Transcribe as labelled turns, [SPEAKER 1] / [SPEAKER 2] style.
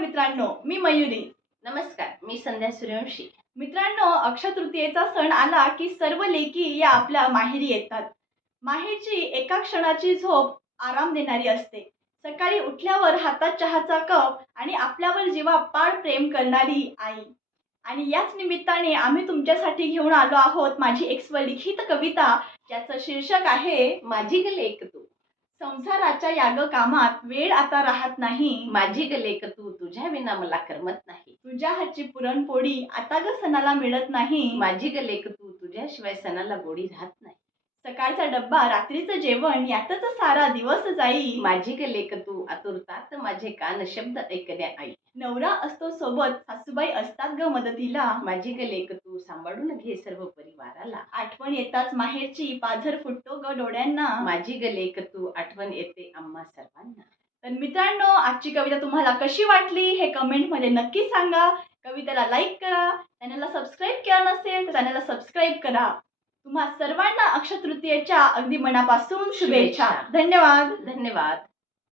[SPEAKER 1] मित्रांनो मी मयुरी.
[SPEAKER 2] नमस्कार मी संध्या सूर्यवंशी.
[SPEAKER 1] मित्रांनो अक्षय तृतीयेचा सण आला की सर्व लेकी या आपल्या माहेरी येतात. माहेरची एका क्षणाची झोप आराम देणारी असते. सकाळी उठल्यावर हातात चहाचा कप आणि आपल्यावर जेव्हा पाड प्रेम करणारी आई. आणि याच निमित्ताने आम्ही तुमच्यासाठी घेऊन आलो आहोत माझी एक स्वलिखित कविता ज्याचं शीर्षक आहे
[SPEAKER 2] माझी लेक तू
[SPEAKER 1] संसाराच्या याग कामात वेळ आता राहत नाही.
[SPEAKER 2] माझी ग लेक तू तुझ्या विना मला करमत नाही.
[SPEAKER 1] तुझ्या हातची पुरणपोळी आता ग सणाला मिळत नाही.
[SPEAKER 2] माझी ग लेक तू तुझ्याशिवाय सणाला गोडी राहत नाही.
[SPEAKER 1] सकाळचा डब्बा रात्रीचं जेवण यातच सारा दिवस जाई.
[SPEAKER 2] माझी ग लेक तू आतुरतात माझे कान शब्द ऐकण्या आई
[SPEAKER 1] नवरा असतो सोबत सासूबाई असतात ग मदतीला.
[SPEAKER 2] माझी ग लेक तू सांभाळून घे सर्व परिवाराला.
[SPEAKER 1] आठवण येताच माहेरची पाझर फुटतो ग डोळ्यांना.
[SPEAKER 2] माझी ग लेक तू आठवण येते आम्हा सर्वांना.
[SPEAKER 1] तर मित्रांनो आजची कविता तुम्हाला कशी वाटली हे कमेंटमध्ये नक्की सांगा. कवितेला लाईक करा चॅनलला सबस्क्राईब केलं नसेल तर चॅनलला सबस्क्राईब करा. तुम्हा सर्वांना अक्षय तृतीयेच्या अगदी मनापासून
[SPEAKER 2] शुभेच्छा.
[SPEAKER 1] धन्यवाद.
[SPEAKER 2] धन्यवाद.